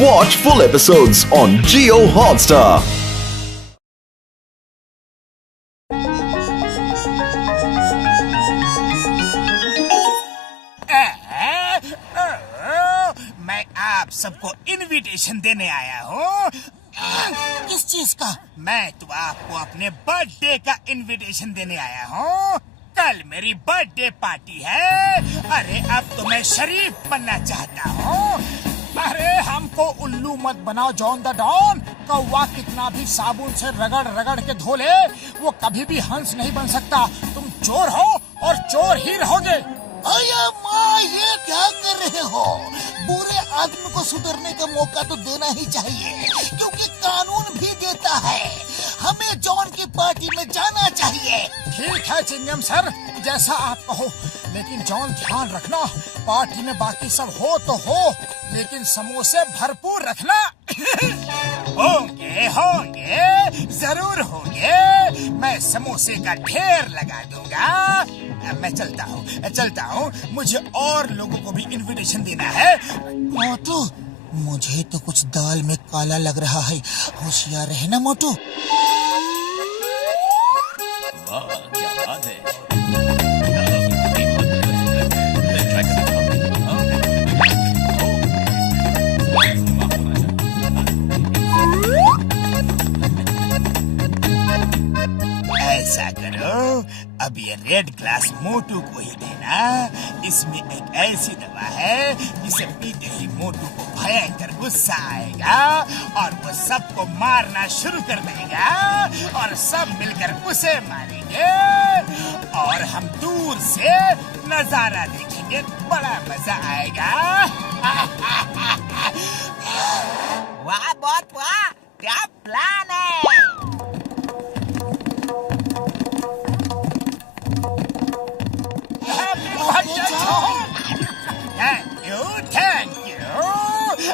Watch full episodes on Jio Hotstar. मैं आप सबको इनविटेशन देने आया हूँ। किस चीज का? मैं तो आपको अपने बर्थडे का इनविटेशन देने आया हूँ। कल मेरी बर्थडे पार्टी है। अरे अब तो मैं शरीफ बनना चाहता हूँ। अरे हमको उल्लू मत बनाओ जॉन द डॉन। कौवा कितना भी साबुन से रगड़ रगड़ के धो ले, वो कभी भी हंस नहीं बन सकता। तुम चोर हो और चोर ही रहोगे। अरे माँ, ये क्या कर रहे हो? बुरे आदमी को सुधरने का मौका तो देना ही चाहिए, क्योंकि कानून भी देता है। हमें जॉन की पार्टी में जाना चाहिए। ठीक है चिंगम सर, जैसा आप कहो। लेकिन जॉन ध्यान रखना, पार्टी में बाकी सब हो तो हो, लेकिन समोसे भरपूर रखना। होंगे होंगे, जरूर होंगे। मैं समोसे का ढेर लगा दूंगा। मैं चलता हूँ। मुझे और लोगों को भी इनविटेशन देना है। मोटू, मुझे तो कुछ दाल में काला लग रहा है। होशियार रहना मोटू। वाह, क्या बात है। ऐसा करो, अब ये रेड ग्लास मोटू को ही देना। इसमें एक ऐसी दवा है जिसे पीते ही मोटू को भयंकर गुस्सा आएगा और वो सबको मारना शुरू कर देगा और सब मिलकर उसे मारेंगे और हम दूर से नजारा देखेंगे। बड़ा मजा आएगा। वाह, बहुत वाह, क्या प्लान है। Thank you.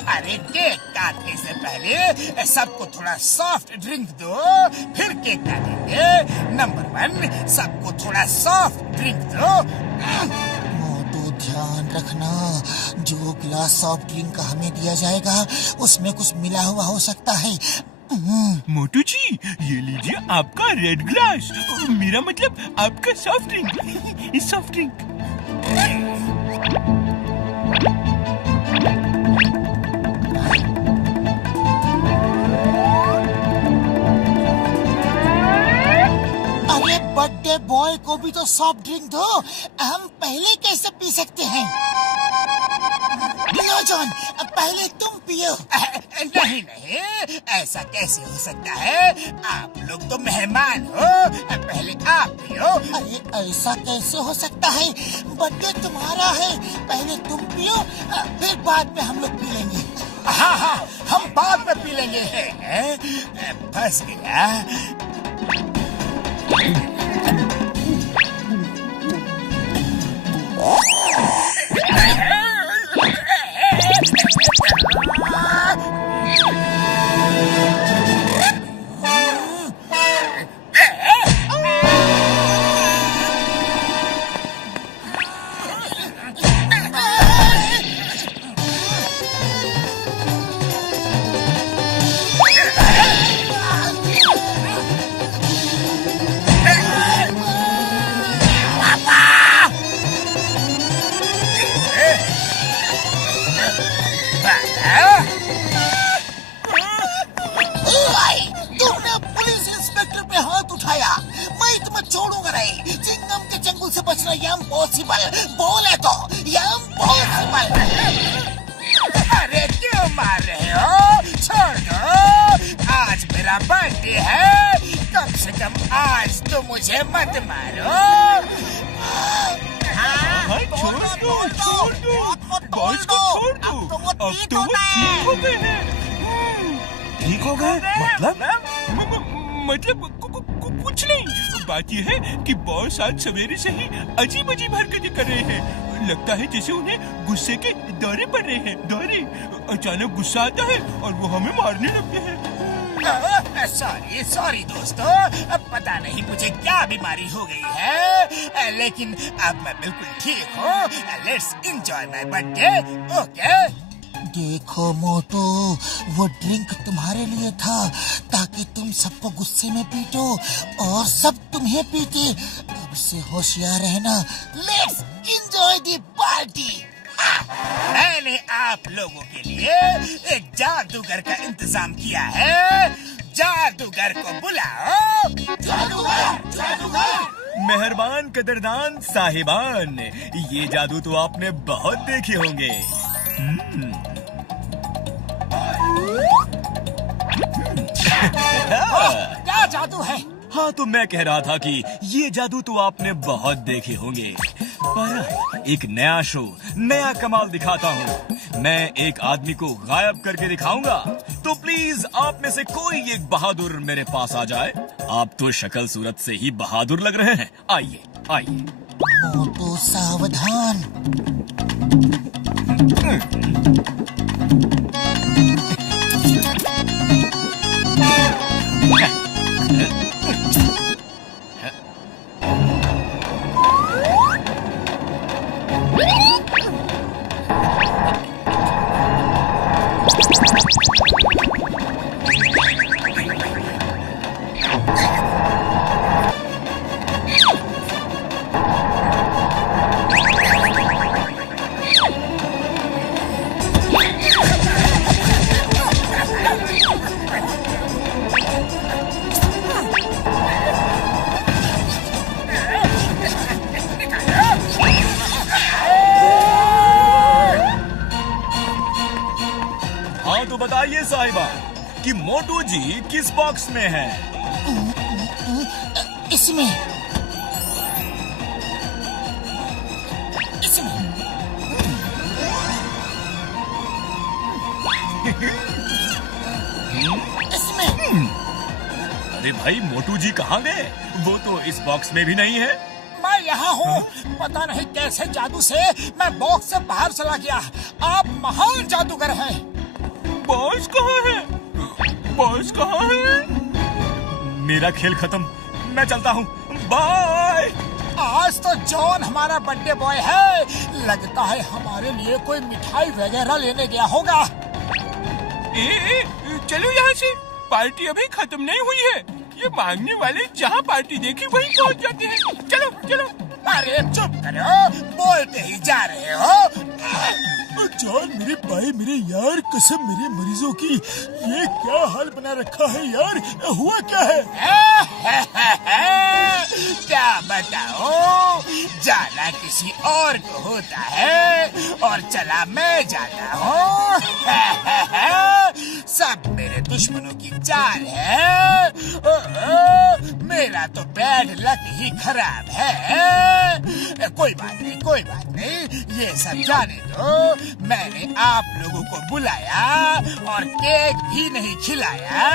अरे केक काटने से पहले सबको थोड़ा सॉफ्ट ड्रिंक दो, फिर केक काटेंगे। नंबर 1, सबको थोड़ा सॉफ्ट ड्रिंक दो। मोटू ध्यान रखना, जो ग्लास सॉफ्ट ड्रिंक का हमें दिया जाएगा उसमें कुछ मिला हुआ हो सकता है। मोटू जी, ये लीजिए आपका रेड ग्लास। मेरा मतलब आपका सॉफ्ट ड्रिंक। Soft drink. अरे बर्थडे बॉय को भी तो सॉफ्ट ड्रिंक दो। हम पहले कैसे पी सकते हैं? लो जॉन, पहले तुम पियो। नहीं, ऐसा कैसे हो सकता है? आप लोग तो मेहमान हो। पहले आप पियो। अरे ऐसा कैसे हो सकता है? बर्थडे तुम्हारा है, पहले तुम पियो, फिर बाद में हम लोग पी लेंगे। हाँ, हम बाद में पी लेंगे। फंस गया। तुमने पुलिस इंस्पेक्टर पे हाथ उठाया। मैं तुम्हें छोड़ूंगा नहीं। चिंगम के चंगुल से बचना इम्पॉसिबल। बोले तो इम्पॉसिबल। अरे क्यों मार रहे हो? छोड़ दो। आज मेरा बर्थडे है, कम से कम आज तो मुझे मत मारो। छोड़ दो। बॉस को छोड़ दो। अब तो वो ठीक हो गए हैं। ठीक हो गए? मतलब कुछ नहीं। बात यह है कि बॉस आज सवेरे से ही अजीब हरकतें कर रहे हैं। लगता है जैसे उन्हें गुस्से के दौरे पड़ रहे हैं। दौरे अचानक गुस्सा आता है और वो हमें मारने लगते हैं। सॉरी दोस्तों, पता नहीं मुझे क्या बीमारी हो गई है, लेकिन अब मैं बिल्कुल ठीक हूँ। Let's enjoy my birthday. Okay. देखो मोटू, वो ड्रिंक तुम्हारे लिए था ताकि तुम सबको गुस्से में पीटो और सब तुम्हें पीटे। अब से होशियार रहना। Let's enjoy the party. मैंने आप लोगों के लिए एक जादूगर का इंतजाम किया है। जादूगर को बुलाओ। जादूगर, जादूगर। मेहरबान कदरदान साहिबान, ये जादू तो आपने बहुत देखे होंगे। क्या जादू है? हाँ, तो मैं कह रहा था कि ये जादू तो आपने बहुत देखे होंगे, पर एक नया शो, नया कमाल दिखाता हूँ। मैं एक आदमी को गायब करके दिखाऊंगा, तो प्लीज आप में से कोई एक बहादुर मेरे पास आ जाए। आप तो शक्ल सूरत से ही बहादुर लग रहे हैं। आइए आइए। मोटू सावधान। हाँ, तो बताइए साहिबा कि मोटू जी किस बॉक्स में है? इसमें, इसमें। इसमें। अरे भाई, मोटू जी कहाँ गए? वो तो इस बॉक्स में भी नहीं है। मैं यहाँ हूँ। पता नहीं कैसे जादू से मैं बॉक्स से बाहर चला गया। आप महान जादूगर हैं। बॉस कहाँ है? बॉस कहाँ है? मेरा खेल खत्म, मैं चलता हूँ। बाय। आज तो जॉन हमारा बर्थडे बॉय है। लगता है हमारे लिए कोई मिठाई वगैरह लेने गया होगा। चलो यहाँ से, पार्टी अभी खत्म नहीं हुई है। ये मांगने वाले जहाँ पार्टी देखी वहीं पहुँच जाते हैं। चलो चलो। अरे चुप करो, बोलते ही जा रहे हो। जॉन मेरे भाई, मेरे यार, कसम मेरे मरीजों की, ये क्या हाल बना रखा है यार? हुआ क्या है? क्या बताओ, जाना किसी और को होता है और चला मैं जाता हूँ। सब मेरे दुश्मनों की चाल है। मेरा तो बैड लक ही खराब है। कोई बात नहीं, कोई बात नहीं, ये सब जाने दो। मैंने आप लोगों को बुलाया और केक भी नहीं खिलाया।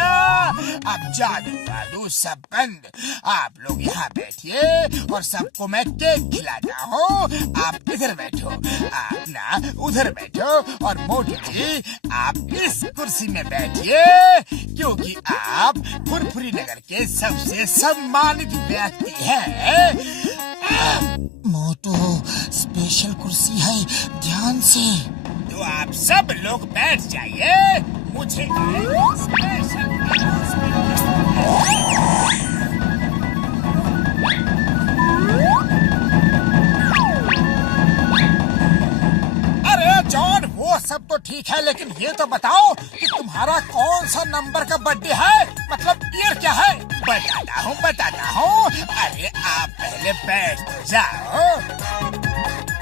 अब जादू वादू सब बंद। आप लोग यहाँ बैठिए और सबको मैं केक खिलाता हूँ। आप इधर बैठो, आप ना उधर बैठो, और मोटू जी आप इस कुर्सी में बैठिए, क्योंकि आप फुरफुरी नगर के सबसे सम्मानित व्यक्ति हैं। मोटू, स्पेशल कुर्सी है, ध्यान से। तो आप सब लोग बैठ जाइए। मुझे एक स्पेशल अरे जॉन, वो सब तो ठीक है, लेकिन ये तो बताओ कि तुम्हारा कौन सा नंबर का बर्थडे है? मतलब ईयर क्या है? बताता हूँ। अरे आप पहले बैठ तो जाओ।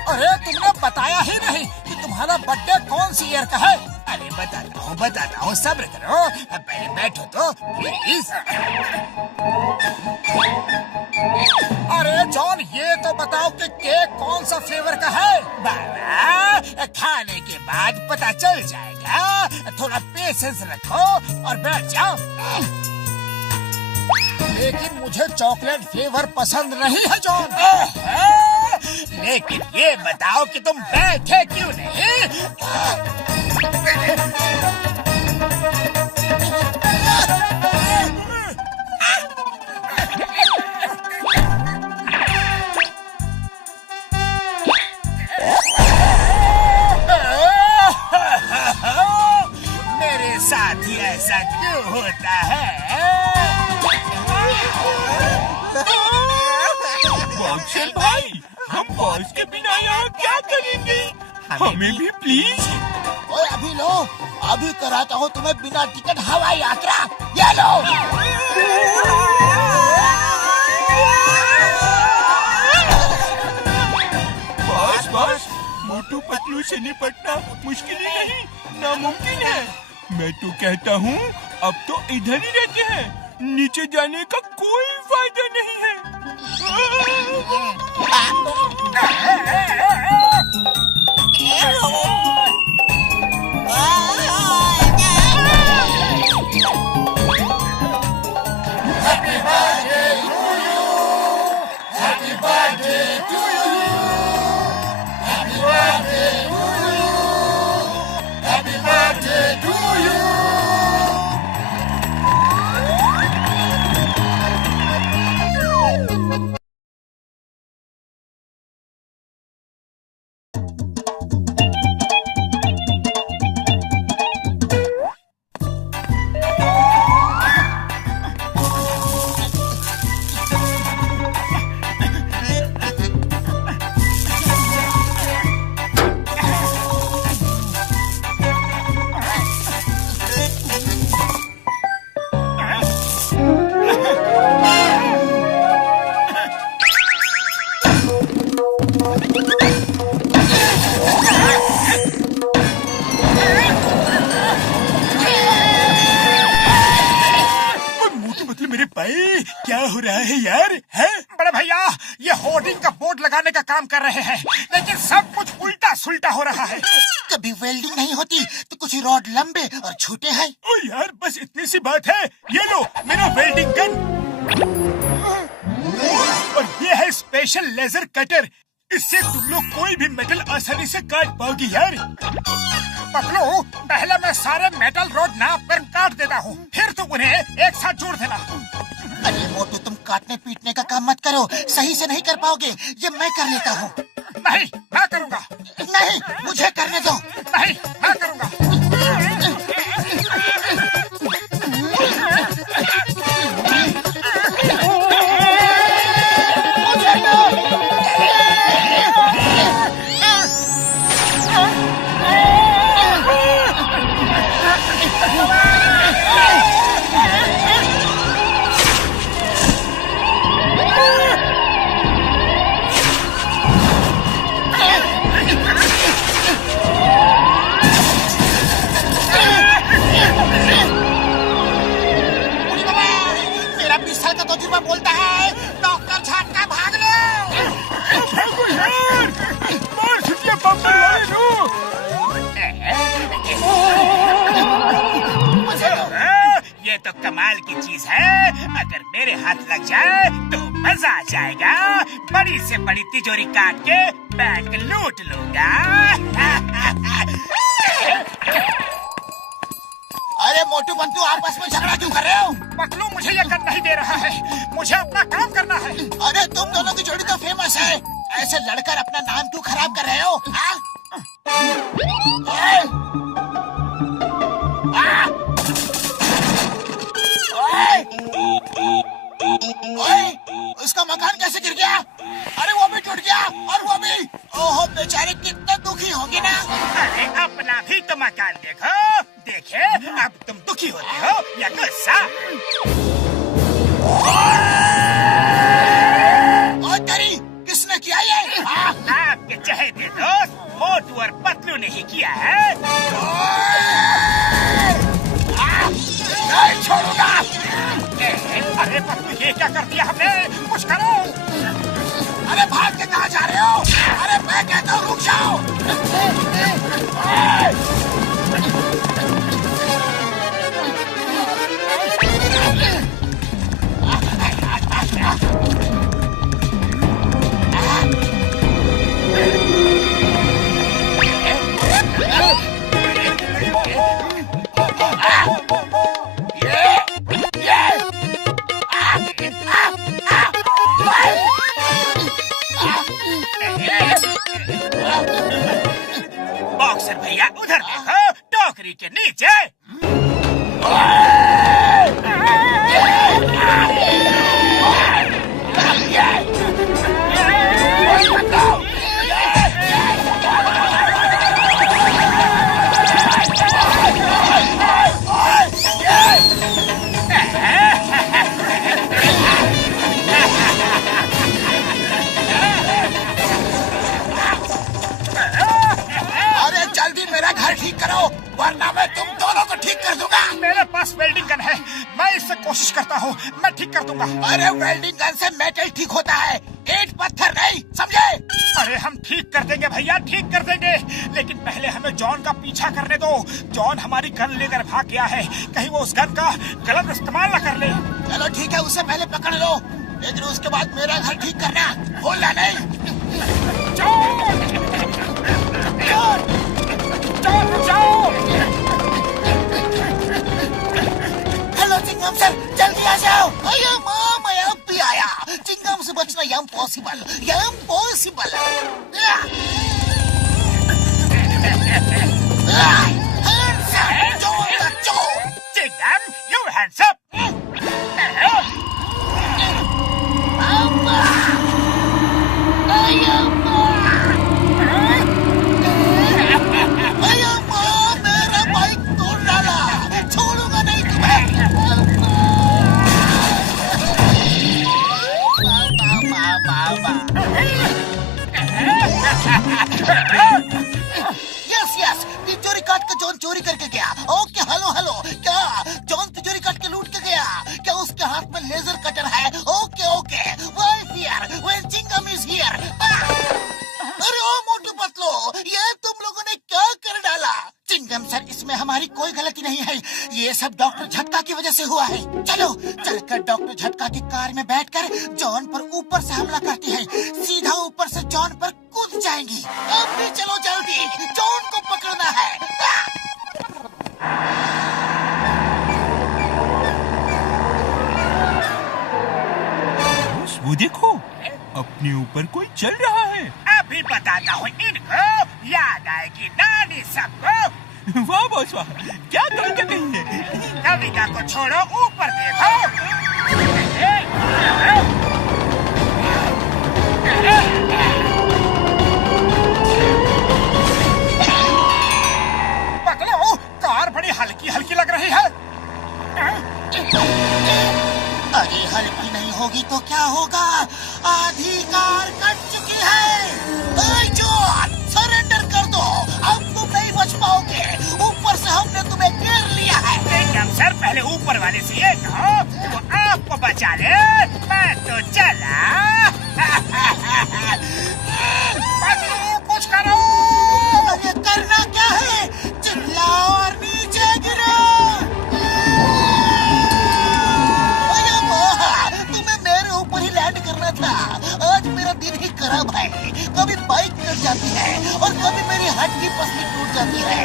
अरे तुमने बताया ही नहीं कि तुम्हारा बर्थडे कौन सी ईयर का है। अरे बताता हूँ, सब्र करो। पहले बैठो तो प्लीज। अरे जॉन, ये तो बताओ कि केक कौन सा फ्लेवर का है? बाबा, खाने के बाद पता चल जाएगा। थोड़ा पेशेंस रखो और बैठ जाओ। लेकिन मुझे चॉकलेट फ्लेवर पसंद नहीं है जॉन। लेकिन ये बताओ कि तुम बैठे क्यों नहीं? साथ ही ऐसा क्यों होता है? बॉक्सर भाई, हम बॉस के बिना यहाँ क्या करेंगे? हमें भी प्लीज। ओए अभी लो, अभी कराता हूँ तुम्हें बिना टिकट हवाई यात्रा। ये लो। बॉस, मोटू पतलू से निपटना मुश्किल ही नहीं, नामुमकिन है। मैं तो कहता हूँ अब तो इधर ही रहते हैं, नीचे जाने का कोई फायदा नहीं है। क्या हो रहा है यार? है बड़े भैया, ये होर्डिंग का बोर्ड लगाने का काम कर रहे हैं, लेकिन सब कुछ उल्टा सुल्टा हो रहा है। कभी वेल्डिंग नहीं होती तो कुछ रॉड लंबे और छोटे हैं। ओ यार, बस इतनी सी बात है। ये लो मेरा वेल्डिंग गन, और ये है स्पेशल लेजर कटर। इससे तुम लोग कोई भी मेटल आसानी से काट पाओगे यार। पतलू, पहले मैं सारे मेटल रोड नाप कर काट देता हूँ, फिर तुम उन्हें एक साथ जोड़ देना। अरे मोटू, तुम काटने पीटने का काम मत करो, सही से नहीं कर पाओगे। ये मैं कर लेता हूँ। नहीं, मैं करूँगा। नहीं, मुझे करने दो। नहीं, मैं करूँगा। बोलता है, डॉक्टर झटका भाग लो। ये तो कमाल की चीज है। अगर मेरे हाथ लग जाए तो मजा आ जाएगा। बड़ी से बड़ी तिजोरी काट के बैंक लूट लूंगा। अरे मोटू बंटू, आपस में झगड़ा क्यों कर रहे हो? पतलू मुझे ये कर नहीं दे रहा है, मुझे अपना काम करना है। अरे तुम दोनों की जोड़ी तो फेमस है, ऐसे लड़कर अपना नाम क्यों खराब कर रहे हो? उसका मकान कैसे गिर गया? अरे वो भी टूट गया, और वो भी। ओहो बेचारे, कितने दुखी होंगे ना। अरे अपना भी तो मकान देखो। देखे, अब तुम दुखी होते हो या गुस्सा? और तेरी किसने किया ये? आपके चहेते दोस्त मोटू और पतलू ने ही किया है। नहीं छोड़ूंगा। अरे पतलू, ये क्या कर दिया हमने? कुछ करो। अरे भाग के कहाँ जा रहे हो? अरे मैं कहता हूँ रुक जाओ। बॉक्सर भैया उधर देखो, टोकरी के नीचे। अरे जल्दी मेरा घर ठीक करो, वरना मैं तुम दोनों को ठीक कर दूंगा। मेरे पास वेल्डिंग गन है, मैं इससे कोशिश करता हूँ, मैं ठीक कर दूंगा। अरे वेल्डिंग गन से मेटल ठीक होता है, ईंट पत्थर नहीं, समझे? अरे हम ठीक कर देंगे भैया, ठीक कर देंगे, लेकिन पहले हमें जॉन का पीछा करने दो। जॉन हमारी गन लेकर भाग गया है, कहीं वो उस गन का गलत इस्तेमाल न कर ले। चलो ठीक है, उसे पहले पकड़ लो, लेकिन उसके बाद मेरा घर ठीक करना, भूलना नहीं। जॉन! जॉन! जॉन बचाओ! हेलो चिंगम सर, जल्दी आ जाओ। अरे माँ, मैं अब भी आया। चिंगम से बचना impossible, impossible. Chingum, you hands up! मेरा बाइक तोड़ डाला, छोड़ूंगा नहीं तुम्हें। यस यस, तिजोरी काट के जॉन चोरी करके गया। ओके, हेलो हेलो, क्या जॉन तिजोरी काट के लूट के गया? क्या उसके हाथ में लेजर कटर है? Okay okay, well here, well Chingum is here. अरे ओ मोटू पतलो, ये तुम लोगों ने क्या कर डाला? चिंगम सर, इसमें हमारी कोई गलती नहीं है, ये सब डॉक्टर झटका की वजह से हुआ है। चलो चलकर डॉक्टर झटका की कार में बैठकर जॉन पर ऊपर से हमला करती है, सीधा ऊपर से जॉन पर कूद जाएंगी। अब भी चलो जल्दी, जॉन को पकड़ना है। वो देखो, अपने ऊपर कोई चल रहा है। अभी बताता हूँ इनको, याद आएगी नानी सबको। वाह बॉस वाह, क्या कविता कही है। कविता को छोड़ो, ऊपर देखो। पकड़ो, कार बड़ी हल्की हल्की लग रही है। अरे हल्की नहीं होगी तो क्या होगा? आधी कार कट चुकी है। जॉन, सरेंडर कर दो, अब तुम नहीं बच पाओगे। ऊपर से हमने तुम्हें घेर लिया है। चिंगम सर, पहले ऊपर वाले से ये कहो वो आपको बचा ले, मैं तो चला। कुछ करो। ये करना क्या है? चिल्लाओ और नीचे गिरो। तुम्हें मेरे ऊपर ही लैंड करना था। आज मेरा दिन ही खराब है, कभी बाइक कट जाती है और कभी मेरी हड्डी पसली टूट जाती है।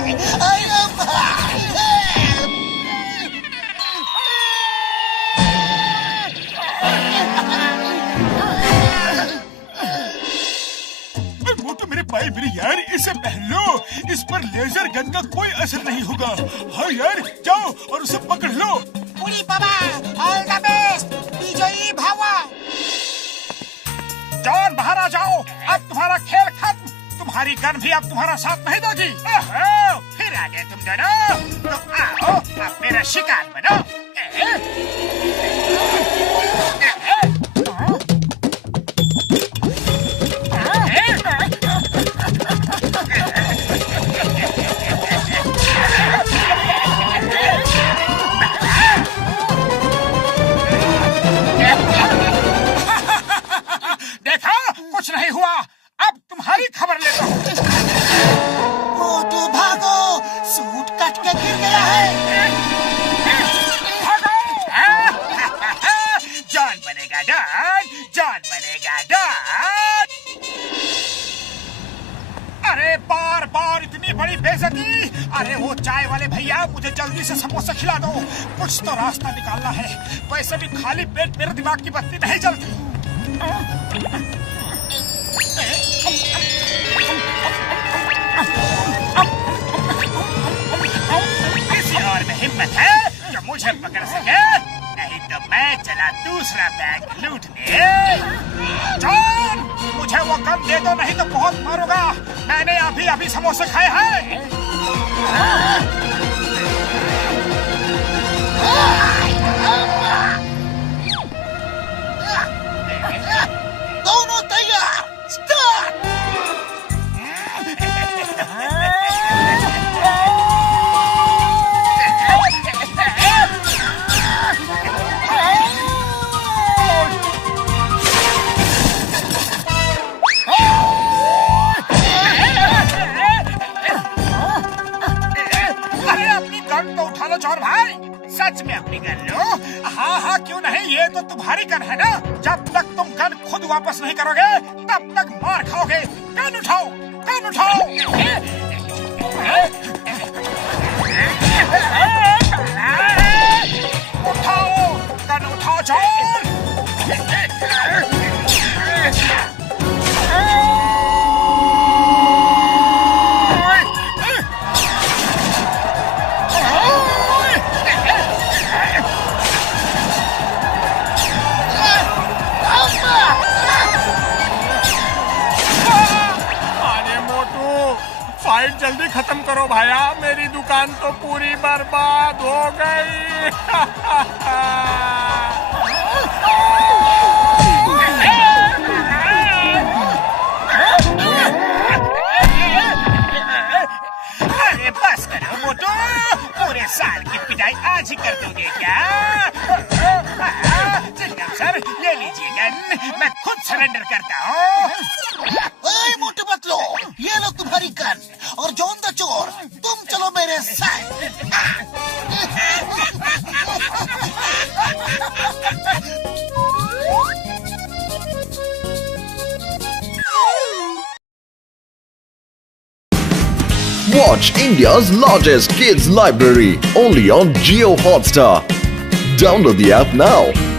मोटू मेरे भाई, मेरे यार, इसे पहन लो, इस पर लेजर गन का कोई असर नहीं होगा। हाँ यार, जाओ और उसे पकड़ लो। पूरी बाबा, ऑल द बेस्ट, विजयी भव। जॉन, बाहर आ जाओ, अब तुम्हारा खेल खत्म। तुम्हारी गन भी अब तुम्हारा साथ नहीं देगी। ओहो, फिर आ गए तुम दोनों। तो आओ, अब मेरा शिकार बनो। देखा, कुछ नहीं हुआ। अब तुम्हारी खबर लेता हूँ। मोटू भागो, सूट कट के गिर गया है। जॉन बनेगा डॉन, जॉन बनेगा डॉन। अरे बार बार इतनी बड़ी बेइज्जती। अरे वो चाय वाले भैया, मुझे जल्दी से समोसा खिला दो, कुछ तो रास्ता निकालना है। वैसे भी खाली पेट मेरे दिमाग की बत्ती नहीं जलती। किसी और में हिम्मत है जो मुझे पकड़ सके, नहीं तो मैं चला दूसरा बैंक लूटने। जॉन, मुझे वो गन दे दो, नहीं तो बहुत मारूंगा। मैंने अभी समोसे खाए हैं। दोनों तैयार, स्टार्ट। अरे अपनी गन तो उठा लो चोर भाई, सच में अपनी गन लो। हाँ क्यों नहीं, ये तो तुम्हारी गन है ना। जब तक तुम गन खुद वापस नहीं करोगे तब तक मार खाओगे। गन उठाओ, गन उठाओ। उठाओ गन, उठाओ चोर। फाइट जल्दी खत्म करो भाया, मेरी दुकान तो पूरी बर्बाद हो गई। अरे बस करो मोटू, पूरे साल की पिटाई आज ही कर दोगे क्या? चिंगम सर, ये लीजिए गन, मैं खुद सरेंडर करता हूँ। ओए मोटे पतलो, ये लो तुम्हारी गन, और जॉन द चोर तुम चलो मेरे साथ। Watch India's largest kids library only on Jio Hotstar. Download the app now.